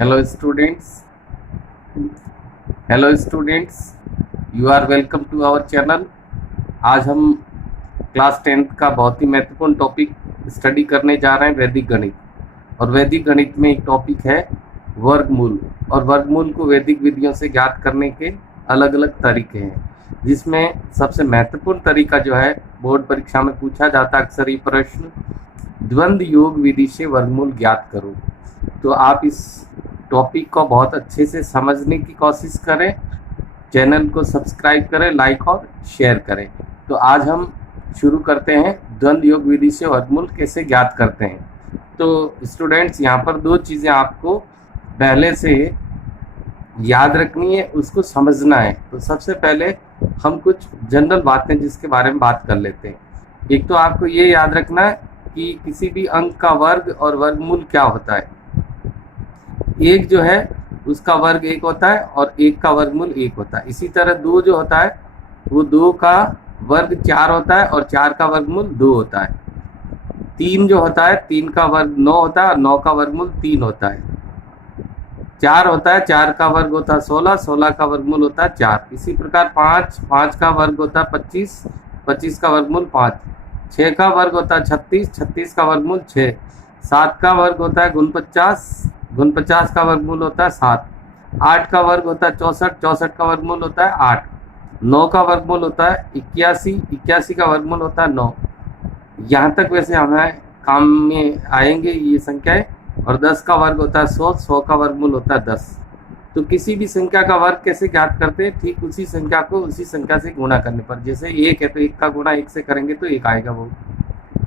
Hello students, hello students, you are welcome to our channel। आज हम class 10th का बहुत ही महत्वपूर्ण टॉपिक स्टडी करने जा रहे हैं, वैदिक गणित। और वैदिक गणित में एक टॉपिक है वर्गमूल, और वर्गमूल को वैदिक विधियों से ज्ञात करने के अलग अलग तरीके हैं, जिसमें सबसे महत्वपूर्ण तरीका जो है बोर्ड परीक्षा में पूछा जाता अक्सर ये प्रश्न, द्वंद्व योग विधि से वर्गमूल ज्ञात करो। तो आप इस टॉपिक को बहुत अच्छे से समझने की कोशिश करें, चैनल को सब्सक्राइब करें, लाइक और शेयर करें। तो आज हम शुरू करते हैं द्वंद्व योग विधि से वर्गमूल कैसे ज्ञात करते हैं। तो स्टूडेंट्स, यहाँ पर दो चीज़ें आपको पहले से याद रखनी है, उसको समझना है। तो सबसे पहले हम कुछ जनरल बातें जिसके बारे में बात कर लेते हैं। एक तो आपको ये याद रखना है कि किसी भी अंक का वर्ग और वर्गमूल क्या होता है। एक जो है उसका वर्ग एक होता है और एक का वर्गमूल एक होता है। इसी तरह दो जो होता है वो दो का वर्ग 4 होता है और 4 का वर्गमूल 2 होता है। 3 जो होता है 3 का वर्ग 9 होता है और 9 का वर्गमूल 3 होता है। 4 होता है 4 का वर्ग होता है 16, 16 का वर्गमूल होता है 4। इसी प्रकार 5 का वर्ग होता है 25, 25 का वर्गमूल 5। 6 का वर्ग होता है 36, 36 का वर्गमूल 6। 7 का वर्ग होता है 49, 49 का वर्गमूल होता है 7। 8 का वर्ग होता है 64, 64 का वर्गमूल होता है 8। 9 का वर्गमूल होता है 81, 81 का वर्गमूल होता है 9। यहाँ तक वैसे हमें काम में आएंगे ये संख्याएं। और 10 का वर्ग होता है 100, 100 का वर्गमूल होता है 10। तो किसी भी संख्या का वर्ग कैसे ज्ञात करते हैं, ठीक उसी संख्या को उसी संख्या से गुणा करने पर। जैसे 1 है तो 1 का गुणा 1 से करेंगे तो 1 आएगा। वो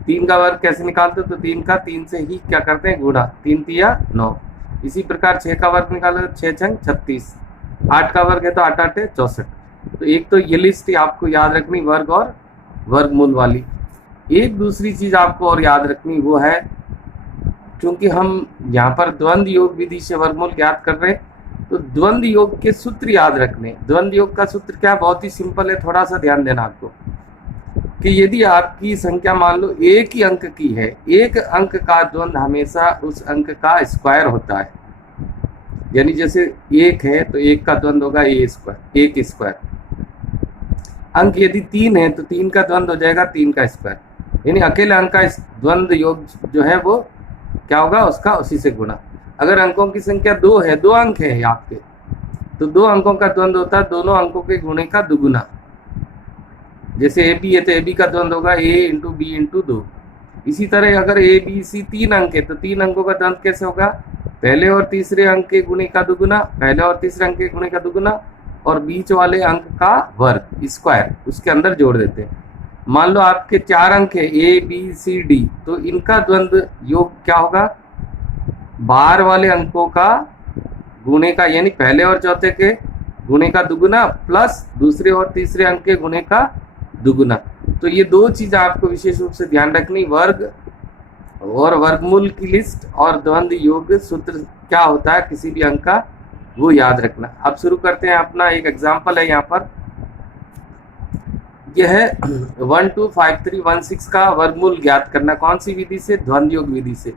3 का वर्ग कैसे निकालते हो, तो 3 का 3 से ही क्या करते हैं गुणा, 3 तिया 9। इसी प्रकार 6 का वर्ग निकालो तो 6 छंग 36। 8 का वर्ग है तो 8 8 64। तो एक तो ये लिस्ट आपको याद रखनी वर्ग और वर्गमूल वाली। एक दूसरी चीज आपको और याद रखनी वो है, क्योंकि हम यहाँ पर द्वंद्व योग विधि से वर्गमूल ज्ञात कर रहे हैं, तो द्वंद्व योग के सूत्र याद रखने। द्वंद्व योग का सूत्र क्या, बहुत ही सिंपल है, थोड़ा सा ध्यान देना आपको कि यदि आपकी संख्या मान लो एक ही अंक की है, एक अंक का द्वंद्व हमेशा उस अंक का स्क्वायर होता है। यानी जैसे 1 है तो 1 का द्वंद्व होगा ए स्क्वायर, 1 स्क्वायर। अंक यदि 3 है तो 3 का द्वंद्व हो जाएगा 3 का स्क्वायर। यानी अकेले अंक का द्वंद्व योग जो है वो क्या होगा, उसका उसी से गुणा। अगर अंकों की संख्या 2 है, 2 अंक है आपके, तो 2 अंकों का द्वंद्व होता है दोनों अंकों के गुणे का दुगुना। जैसे ए बी है तो ए बी का द्वंद्व होगा ए इंटू बी इंटू 2। इसी तरह अगर ए बी सी 3 अंक है तो 3 अंकों का द्वंद्व कैसे होगा, पहले और तीसरे अंक के गुणे का दुगुना, पहले और तीसरे अंक के गुणे का दुगुना, और बीच वाले अंक का वर्ग स्क्वायर उसके अंदर जोड़ देते हैं। मान लो आपके 4 अंक है ए बी सी डी, तो इनका द्वंद्व योग क्या होगा, बाहर वाले अंकों का गुणे का, यानी पहले और चौथे के गुणे का दुगुना प्लस दूसरे और तीसरे अंक के गुणे का दुगुना। तो ये दो चीज आपको विशेष रूप से ध्यान रखनी, वर्ग और वर्गमूल की लिस्ट और द्वंद्व योग सूत्र क्या होता है किसी भी अंक का, वो याद रखना। अब शुरू करते हैं। अपना एक एग्जांपल है यहाँ पर, यह है 125316 का वर्गमूल ज्ञात करना। कौन सी विधि से, द्वंद्व योग विधि से।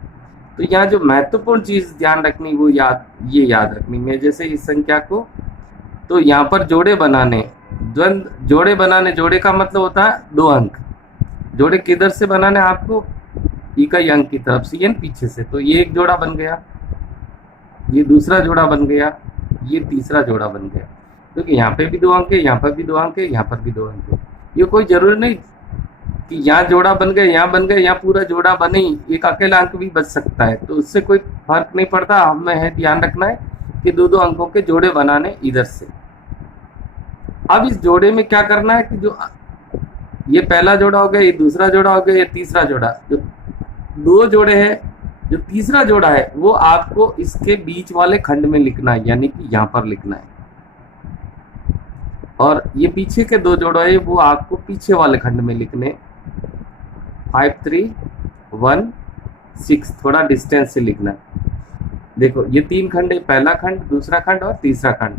तो यहाँ जो महत्वपूर्ण चीज ध्यान रखनी वो याद रखनी। मैं जैसे इस संख्या को, तो यहाँ पर जोड़े बनाने, द्वंद्व जोड़े बनाने, जोड़े का मतलब होता है 2 अंक। जोड़े किधर से बनाने आपको, इकाई अंक की तरफ से, यानी पीछे से। तो ये एक जोड़ा बन गया, ये दूसरा जोड़ा बन गया, ये तीसरा जोड़ा बन गया। क्योंकि यहाँ पे भी 2 अंक है, यहाँ पर भी 2 अंक है, यहाँ पर भी 2 अंक है। ये कोई जरूरी नहीं कि यहाँ जोड़ा बन गया, यहाँ बन गया, यहाँ पूरा जोड़ा बने ही, एक अकेला अंक भी बच सकता है। तो उससे कोई फर्क नहीं पड़ता। हमें है ध्यान रखना है कि 2 अंकों के जोड़े बनाने इधर से। अब इस जोड़े में क्या करना है कि जो ये पहला जोड़ा हो गया, ये दूसरा जोड़ा हो गया, ये तीसरा जोड़ा, जो 2 जोड़े हैं, जो तीसरा जोड़ा है वो आपको इसके बीच वाले खंड में लिखना है, यानी कि यहाँ पर लिखना है। और ये पीछे के 2 जोड़े हैं वो आपको पीछे वाले खंड में लिखने। 5 3 1 6 थोड़ा डिस्टेंस से लिखना है। देखो ये 3 खंड है, पहला खंड, दूसरा खंड और तीसरा खंड।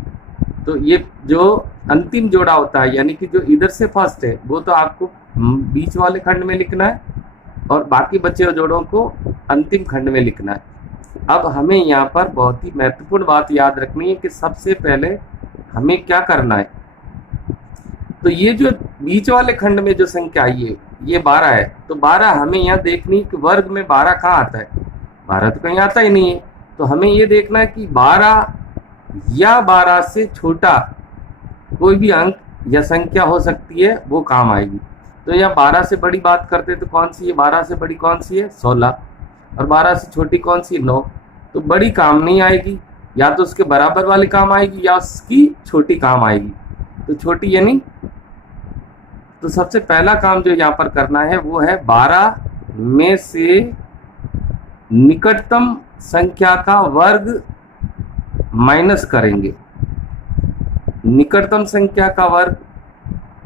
तो ये जो अंतिम जोड़ा होता है, यानी कि जो इधर से फर्स्ट है, वो तो आपको बीच वाले खंड में लिखना है और बाकी बचे हुए जोड़ों को अंतिम खंड में लिखना है। अब हमें यहाँ पर बहुत ही महत्वपूर्ण बात याद रखनी है कि सबसे पहले हमें क्या करना है। तो ये जो बीच वाले खंड में जो संख्या आई है ये 12 है, तो 12 हमें यहाँ देखनी कि वर्ग में 12 कहाँ आता है। 12 तो कहीं आता ही नहीं है, तो हमें ये देखना है कि 12 या 12 से छोटा कोई भी अंक या संख्या हो सकती है, वो काम आएगी। तो यहाँ 12 से बड़ी बात करते तो कौन सी है, 12 से बड़ी कौन सी है 16, और 12 से छोटी कौन सी 9। तो बड़ी काम नहीं आएगी, या तो उसके बराबर वाली काम आएगी या उसकी छोटी काम आएगी। तो छोटी यानी, तो सबसे पहला काम जो यहाँ पर करना है वो है 12 में से निकटतम संख्या का वर्ग माइनस करेंगे। निकटतम संख्या का वर्ग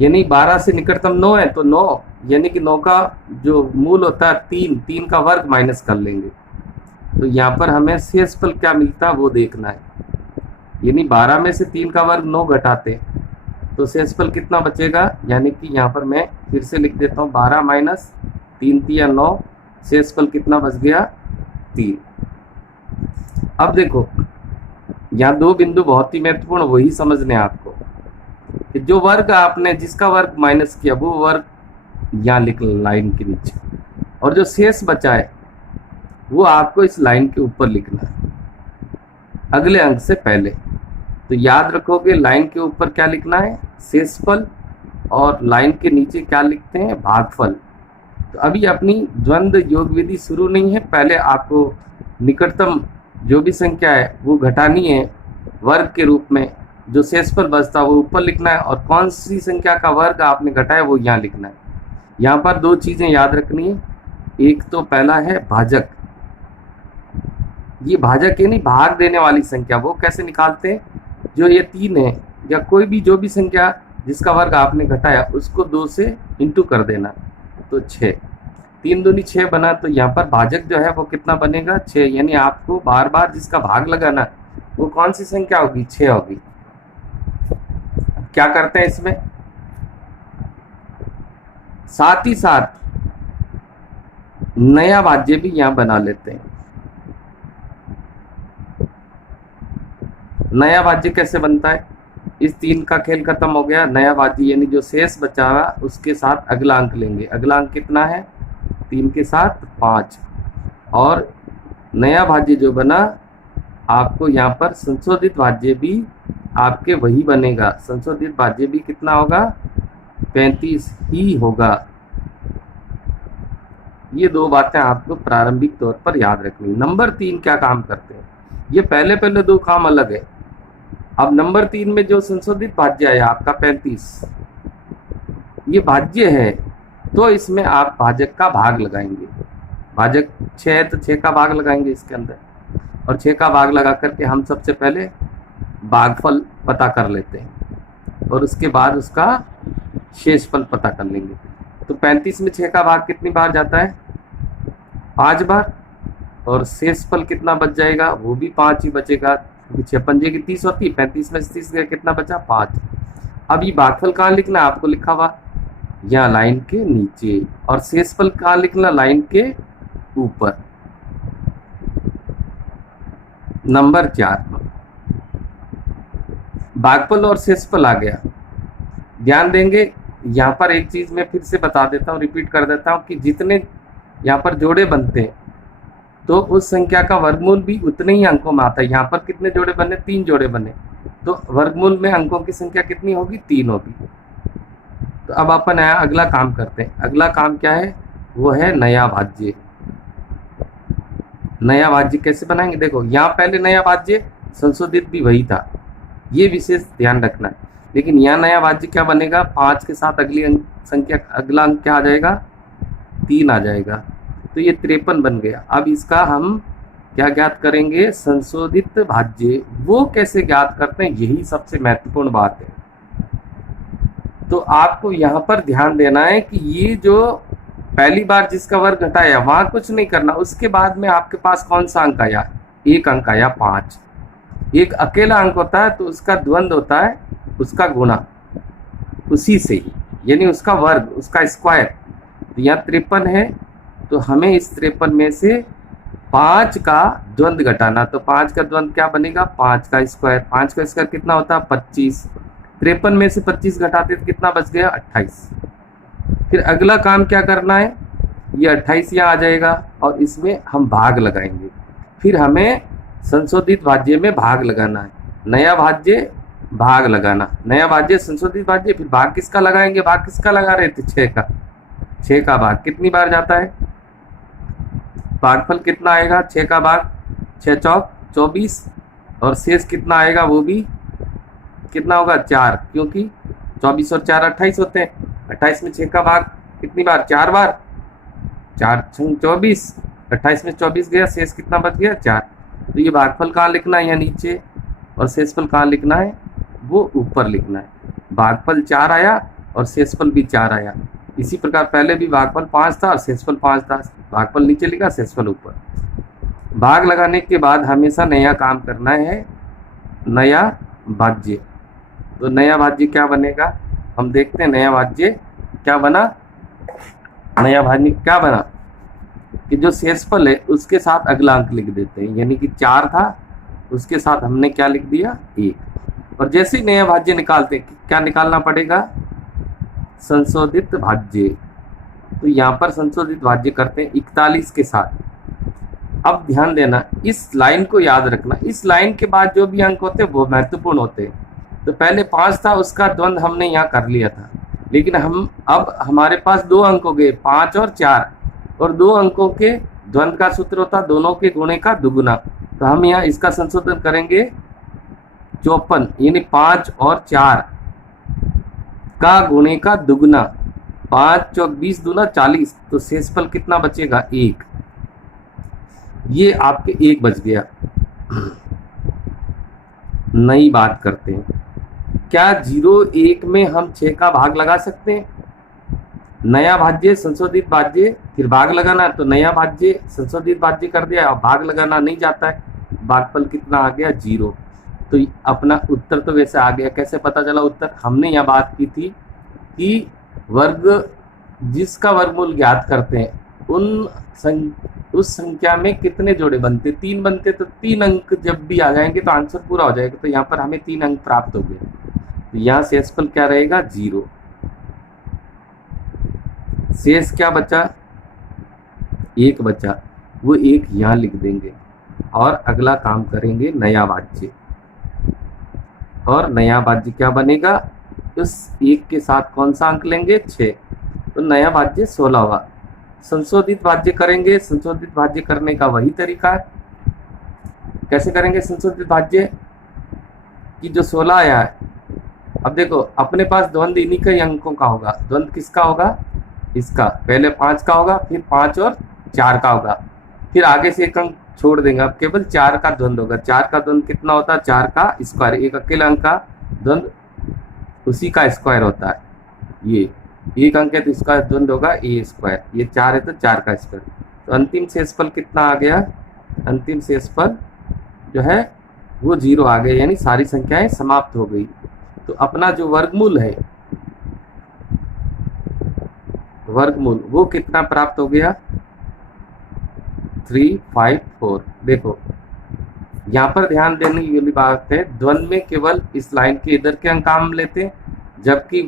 यानी 12 से निकटतम 9 है, तो 9 यानी कि 9 का जो मूल होता है 3 का वर्ग माइनस कर लेंगे। तो यहाँ पर हमें शेषफल क्या मिलता है वो देखना है। यानी 12 में से 3 का वर्ग 9 घटाते तो शेषफल कितना बचेगा, यानी कि यहाँ पर मैं फिर से लिख देता हूँ 12 माइनस 3 या 9, शेषफल कितना बच गया 3। अब देखो यहाँ दो बिंदु बहुत ही महत्वपूर्ण वही समझने आपको कि जो वर्ग आपने जिसका वर्ग माइनस किया वो वर्ग यहाँ लिख लाइन के नीचे, और जो शेष बचा है वो आपको इस लाइन के ऊपर लिखना है अगले अंक से पहले। तो याद रखोगे लाइन के ऊपर क्या लिखना है शेषफल, और लाइन के नीचे क्या लिखते हैं भागफल। तो अभी अपनी द्वंद्व योग विधि शुरू नहीं है, पहले आपको निकटतम जो भी संख्या है वो घटानी है वर्ग के रूप में, जो शेषफल बचता है वो ऊपर लिखना है, और कौन सी संख्या का वर्ग आपने घटाया वो यहाँ लिखना है। यहाँ पर दो चीज़ें याद रखनी है, एक तो पहला है भाजक। ये भाजक यानी भाग देने वाली संख्या, वो कैसे निकालते हैं, जो ये 3 है या कोई भी जो भी संख्या जिसका वर्ग आपने घटाया उसको 2 से इंटू कर देना, तो 6। 3 दूनी 6 बना, तो यहाँ पर भाजक जो है वो कितना बनेगा 6। यानी आपको बार बार जिसका भाग लगाना वो कौन सी संख्या होगी 6 होगी। क्या करते हैं इसमें, साथ ही साथ नया भाज्य भी यहाँ बना लेते हैं। नया भाज्य कैसे बनता है, इस 3 का खेल खत्म हो गया, नया भाज्य यानी जो शेष बचा हुआ उसके साथ अगला अंक लेंगे। अगला अंक कितना है 3 के साथ 5, और नया भाज्य जो बना आपको यहाँ पर संशोधित भाज्य भी आपके वही बनेगा। संशोधित भाज्य भी कितना होगा 35 ही होगा। ये दो बातें आपको प्रारंभिक तौर पर याद रखनी। नंबर 3 क्या काम करते हैं, ये पहले दो काम अलग है। अब नंबर 3 में जो संशोधित भाज्य है आपका 35, ये भाज्य है, तो इसमें आप भाजक का भाग लगाएंगे। भाजक 6 है तो 6 का भाग लगाएंगे इसके अंदर, और 6 का भाग लगा करके हम सबसे पहले भागफल पता कर लेते हैं, और उसके बाद उसका शेषफल पता कर लेंगे। तो 35 में 6 का भाग कितनी बार जाता है 5 बार, और शेषफल कितना बच जाएगा वो भी 5 ही बचेगा, क्योंकि 6 पंजे की 30 होती है, 35 में से 30 गया कितना बचा 5। अब ये भागफल कहाँ लिखना है आपको लिखा हुआ यहाँ लाइन के नीचे, और शेषफल कहाँ लिखना लाइन के ऊपर। नंबर 4 भागफल और शेषफल आ गया। ध्यान देंगे यहाँ पर एक चीज मैं फिर से बता देता हूँ, रिपीट कर देता हूँ कि जितने यहाँ पर जोड़े बनते हैं तो उस संख्या का वर्गमूल भी उतने ही अंकों में आता है। यहाँ पर कितने जोड़े बने 3 जोड़े बने, तो वर्गमूल में अंकों की संख्या कितनी होगी 3 होगी। तो अब अपन नया अगला काम करते हैं। अगला काम क्या है, वो है नया भाज्य। नया भाज्य कैसे बनाएंगे, देखो यहाँ पहले नया भाज्य संशोधित भी वही था, ये विशेष ध्यान रखना है। लेकिन यहाँ नया भाज्य क्या बनेगा 5 के साथ अगली संख्या अगला अंक क्या आ जाएगा 3 आ जाएगा, तो ये 53 बन गया। अब इसका हम क्या ज्ञात करेंगे संशोधित भाज्य। वो कैसे ज्ञात करते हैं, यही सबसे महत्वपूर्ण बात है। तो आपको यहाँ पर ध्यान देना है कि ये जो पहली बार जिसका वर्ग घटाया वहां कुछ नहीं करना, उसके बाद में आपके पास कौन सा अंक आया, एक अंक आया 5। एक अकेला अंक होता है तो उसका द्वंद्व होता है उसका गुणा उसी से ही, यानी उसका वर्ग उसका स्क्वायर। तो यहाँ 53 है, तो हमें इस 53 में से 5 का द्वंद्व घटाना, तो 5 का द्वंद्व क्या बनेगा, 5 का स्क्वायर। 5 का स्क्वायर कितना होता है, 25। 53 में से 25 घटाते तो कितना बच गया, 28। फिर अगला काम क्या करना है, ये 28 यहाँ आ जाएगा और इसमें हम भाग लगाएंगे। फिर हमें संशोधित भाज्य में भाग लगाना है, नया भाज्य भाग लगाना, नया भाज्य संशोधित भाज्य, फिर भाग किसका लगाएंगे, भाग किसका लगा रहे थे, 6 का। 6 का भाग कितनी बार जाता है, भागफल कितना आएगा, 6 का भाग 6 चौक 24 और शेष कितना आएगा, वो भी कितना होगा, 4, क्योंकि 24 और 4 28 होते हैं। 28 में 6 का भाग कितनी बार, 4 बार, 4 छंग 24, 28 में 24 गया, शेष कितना बच गया, 4। तो ये भागफल कहाँ लिखना है, यहाँ नीचे, और शेषफल कहाँ लिखना है, वो ऊपर लिखना है। भागफल 4 आया और शेषफल भी 4 आया। इसी प्रकार पहले भी भागफल 5 था और शेषफल 5 था, भागफल नीचे लिखा, शेषफल ऊपर। भाग लगाने के बाद हमेशा नया काम करना है, नया भाज्य। तो नया भाज्य क्या बनेगा, हम देखते हैं नया भाज्य क्या बना। नया भाज्य क्या बना कि जो शेषफल है उसके साथ अगला अंक लिख देते हैं, यानी कि 4 था, उसके साथ हमने क्या लिख दिया, 1। और जैसे ही नया भाज्य निकालते हैं, क्या निकालना पड़ेगा, संशोधित भाज्य। तो यहाँ पर संशोधित भाज्य करते हैं 41 के साथ। अब ध्यान देना, इस लाइन को याद रखना, इस लाइन के बाद जो भी अंक होते हैं वो महत्वपूर्ण होते हैं। तो पहले 5 था, उसका द्वंद्व हमने यहाँ कर लिया था, लेकिन अब हमारे पास 2 अंक हो गए, 5 और 4, और 2 अंकों के द्वंद्व का सूत्र होता है दोनों के गुणे का दुगुना। तो हम यहाँ इसका संशोधन करेंगे 54, यानी 5 और 4 का गुणे का दुगुना, 5 चौक 20 दूना 40, तो शेषफल कितना बचेगा, 1। ये आपके 1 बच गया। नई बात करते हैं, क्या 0 1 में हम 6 का भाग लगा सकते हैं, नया भाज्य संशोधित भाज्य फिर भाग लगाना, तो नया भाज्य संशोधित भाज्य कर दिया और भाग लगाना नहीं जाता है, भागफल कितना आ गया, 0। तो अपना उत्तर तो वैसे आ गया। कैसे पता चला उत्तर, हमने यहाँ बात की थी कि वर्ग जिसका वर्गमूल ज्ञात करते हैं उस संख्या में कितने जोड़े बनते, 3 बनते, तो 3 अंक जब भी आ जाएंगे तो आंसर पूरा हो जाएगा। तो यहाँ पर हमें 3 अंक प्राप्त हो गए, तो यहाँ शेषफल क्या रहेगा, 0। शेष क्या बचा, 1 बचा, वो 1 यहाँ लिख देंगे और अगला काम करेंगे नया भाज्य। और नया भाज्य क्या बनेगा, उस 1 के साथ कौन सा अंक लेंगे, 6, तो नया भाज्य 16 हुआ। संशोधित भाज्य करेंगे, संशोधित भाज्य करने का वही तरीका है। कैसे करेंगे संशोधित भाज्य, कि जो 16 आया है, अब देखो अपने पास द्वंद्व इन्हीं के अंकों का होगा, द्वंद्व किसका होगा, इसका, पहले 5 का होगा, फिर 5 और 4 का होगा, फिर आगे से 1 अंक छोड़ देंगे, अब केवल 4 का द्वंद्व होगा। 4 का द्वंद्व कितना होता है, 4 का स्क्वायर, एक अकेला अंक का द्वंद्व उसी का स्क्वायर होता है। ये 1 अंक है तो इसका द्वंद्व होगा a स्क्वायर, ये 4 है तो 4 का स्क्वायर। तो अंतिम शेषफल कितना आ गया, अंतिम शेषफल जो है वो 0 आ गया, यानी सारी संख्याएं समाप्त हो गई। तो अपना जो वर्गमूल है, वर्गमूल वो कितना प्राप्त हो गया, 354। देखो यहाँ पर ध्यान देने की वाली बात है, द्वंद्व में केवल इस लाइन के इधर के अंक काम लेते हैं, जबकि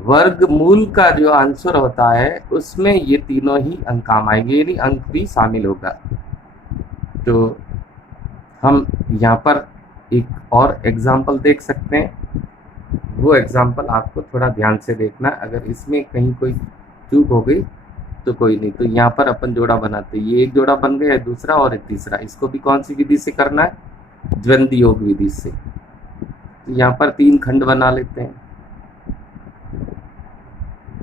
वर्गमूल का जो आंसर होता है उसमें ये तीनों ही अंक काम आएंगे, यानी अंक भी शामिल होगा। तो हम यहाँ पर एक और एग्जाम्पल देख सकते हैं, वो एग्जाम्पल आपको थोड़ा ध्यान से देखना, अगर इसमें कहीं कोई चूक हो गई तो कोई नहीं। तो यहाँ पर अपन जोड़ा बनाते हैं, ये एक जोड़ा बन गया है, दूसरा और एक तीसरा, इसको भी कौन सी विधि से करना है, द्वंद्व योग विधि से। तो यहाँ पर 3 खंड बना लेते हैं,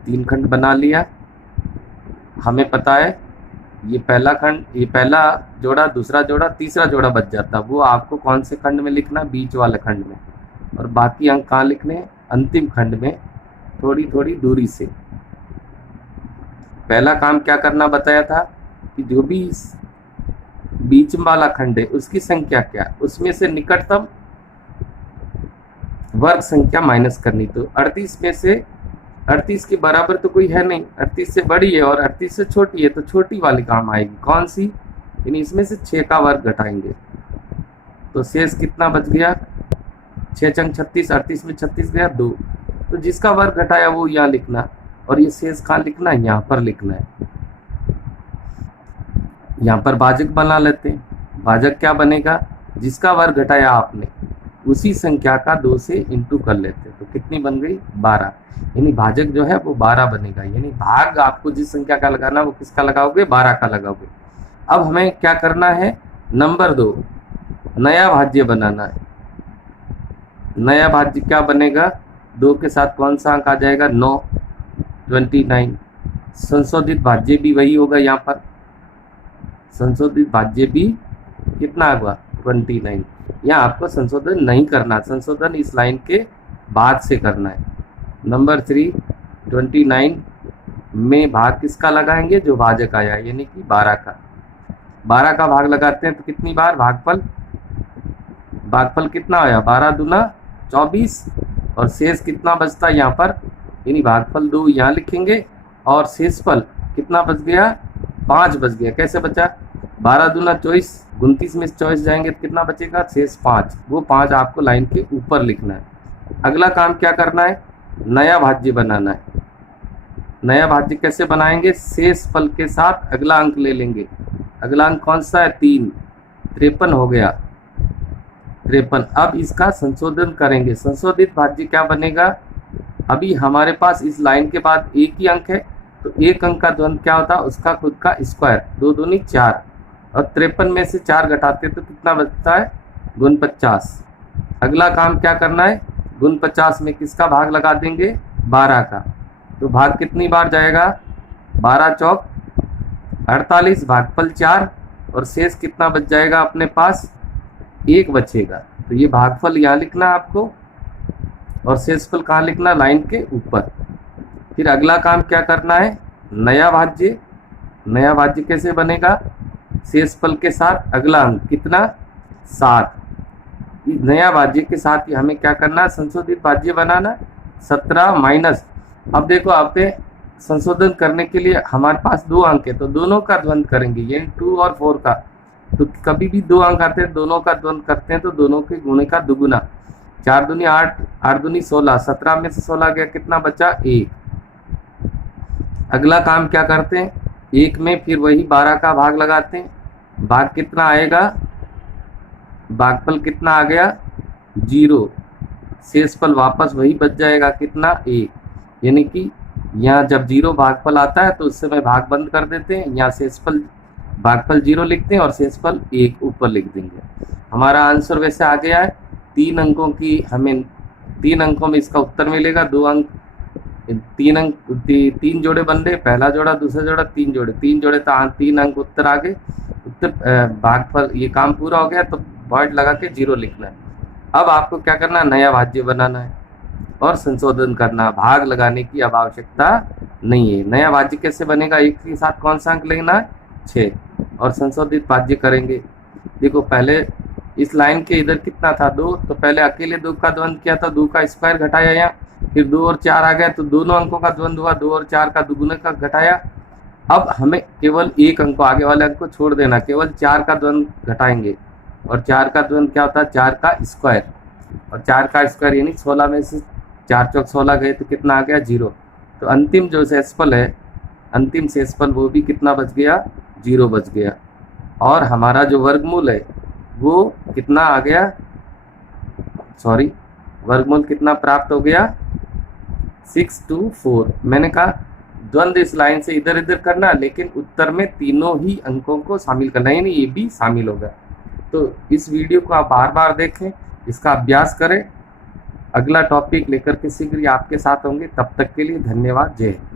3 खंड बना लिया, हमें पता है ये पहला खंड, ये पहला जोड़ा, दूसरा जोड़ा, तीसरा जोड़ा बच जाता, वो आपको कौन से खंड में लिखना, बीच वाले खंड में, और बाकी अंक कहाँ लिखने, अंतिम खंड में, थोड़ी थोड़ी दूरी से। पहला काम क्या करना बताया था कि जो भी बीच वाला खंड है उसकी संख्या क्या, उसमें से निकटतम वर्ग संख्या माइनस करनी। तो 38 में से 38 के बराबर तो कोई है नहीं, 38 से बड़ी है और 38 से छोटी है, तो छोटी वाली काम आएगी, कौन सी, यानी इसमें से 6 का वर्ग घटाएंगे तो शेष कितना बच गया, 6 चंग 36, 38 में 36 गया 2। तो जिसका वर्ग घटाया वो यहाँ लिखना, और ये शेष कहाँ लिखना है, यहाँ पर लिखना है। यहाँ पर भाजक बना लेते हैं। भाजक क्या बनेगा, जिसका वर्ग घटाया आपने उसी संख्या का 2 से इंटू कर लेते हैं। तो कितनी बन गई, 12। यानी भाजक जो है वो 12 बनेगा। यानी भाग आपको जिस संख्या का लगाना वो किसका लगाओगे, 12 का लगाओगे। अब हमें क्या करना है, नंबर 2 नया भाज्य बनाना है। नया भाज्य क्या बनेगा, 2 के साथ कौन सा अंक आ जाएगा, 9, 29। संशोधित भाज्य भी वही होगा, यहाँ पर संशोधित भाज्य भी कितना होगा, 29। यहाँ आपको संशोधन नहीं करना, संशोधन इस लाइन के बाद से करना है। नंबर 3 29 में भाग किसका लगाएंगे, जो भाजक आया यानी कि 12 का। 12 का भाग लगाते हैं तो कितनी बार, भागफल कितना आया, 12 दूना 24, और शेष कितना बचता है यहाँ पर, यानी भागफल 2 यहाँ लिखेंगे और शेषफल कितना बच गया, 5 बच गया। कैसे बचा, 12 दूना 24, 29 में 24 जाएंगे तो कितना बचेगा, शेष 5। वो 5 आपको लाइन के ऊपर लिखना है। अगला काम क्या करना है, नया भाज्य बनाना है। नया भाज्य कैसे बनाएंगे, शेष फल के साथ अगला अंक ले लेंगे। अगला अंक कौन सा है, 3, 53 हो गया, 53। अब इसका संशोधन करेंगे। संशोधित भाज्य क्या बनेगा, अभी हमारे पास इस लाइन के बाद एक ही अंक है तो एक अंक का द्वंद्व क्या होता है, उसका खुद का स्क्वायर, 2 दूनी 4, और 53 में से 4 घटाते तो कितना बचता है, 49। अगला काम क्या करना है, 49 में किसका भाग लगा देंगे, 12 का। तो भाग कितनी बार जाएगा, 12 चौक 48, भागफल 4, और शेष कितना बच जाएगा अपने पास, 1 बचेगा। तो ये भागफल यहाँ लिखना आपको और शेषफल कहाँ लिखना, लाइन के ऊपर। फिर अगला काम क्या करना है, नया भाज्य। नया भाज्य कैसे बनेगा, शेषफल के साथ अगला अंक कितना, 7। नया भाज्य के साथ ही हमें क्या करना है, संशोधित भाज्य बनाना, 17 माइनस। अब देखो आप पे संशोधन करने के लिए हमारे पास 2 अंक है तो दोनों का द्वंद्व करेंगे, यानी 2 और 4 का। तो कभी भी 2 अंक आते हैं दोनों का द्वंद्व करते हैं तो दोनों के गुणे का दुगुना। 4 दूनी 8, 8 दूनी 16, 17 में से 16 गया, कितना बचा, 1। अगला काम क्या करते हैं, 1 में फिर वही 12 का भाग लगाते हैं। भाग कितना आएगा, भागफल कितना आ गया, 0। शेषफल वापस वही बच जाएगा, कितना, 1। यानी कि यहाँ जब 0 भागफल आता है तो उस समय भाग बंद कर देते हैं, यहाँ शेषफल भागफल 0 लिखते हैं और शेषफल 1 ऊपर लिख देंगे। हमारा आंसर वैसे आ गया है। 3 अंकों की हमें 3 अंकों में इसका उत्तर मिलेगा। 2 अंक 3 अंक 3 जोड़े बन रहे, पहला जोड़ा दूसरा जोड़ा 3 जोड़े, 3 जोड़े तो 3 अंक उत्तर आ गए। उत्तर भागफल ये काम पूरा हो गया तो पॉइंट लगा के 0 लिखना है। अब आपको क्या करना है, नया भाज्य बनाना है और संशोधन करना। भाग लगाने की अब आवश्यकता नहीं है। नया भाज्य कैसे बनेगा, 1 के साथ कौन सा अंक लेना है, 6, और संशोधित भाज्य करेंगे। देखो पहले इस लाइन के इधर कितना था, 2, तो पहले अकेले 2 का द्वंद्व किया था, 2 का स्क्वायर घटाया यहाँ, फिर 2 और 4 आ गया तो दोनों अंकों का द्वंद्व हुआ, 2 और 4 का दुगुना का घटाया। अब हमें केवल एक अंक को, आगे वाले अंक को छोड़ देना, केवल 4 का द्वंद्व घटाएंगे। और 4 का द्वंद्व क्या होता है, 4 का स्क्वायर, और 4 का स्क्वायर यानी 16 में से 4 चौक 16 गए तो कितना आ गया, 0। तो अंतिम जो शेषफल है, अंतिम शेषफल वो भी कितना बच गया, 0 बच गया। और हमारा जो वर्गमूल है वो कितना आ गया, वर्गमूल कितना प्राप्त हो गया, 624। मैंने कहा द्वंद्व इस लाइन से इधर इधर करना, लेकिन उत्तर में तीनों ही अंकों को शामिल करना, यानी ये भी शामिल होगा। तो इस वीडियो को आप बार बार देखें, इसका अभ्यास करें। अगला टॉपिक लेकर के शीघ्र आपके साथ होंगे। तब तक के लिए धन्यवाद। जय हिंद।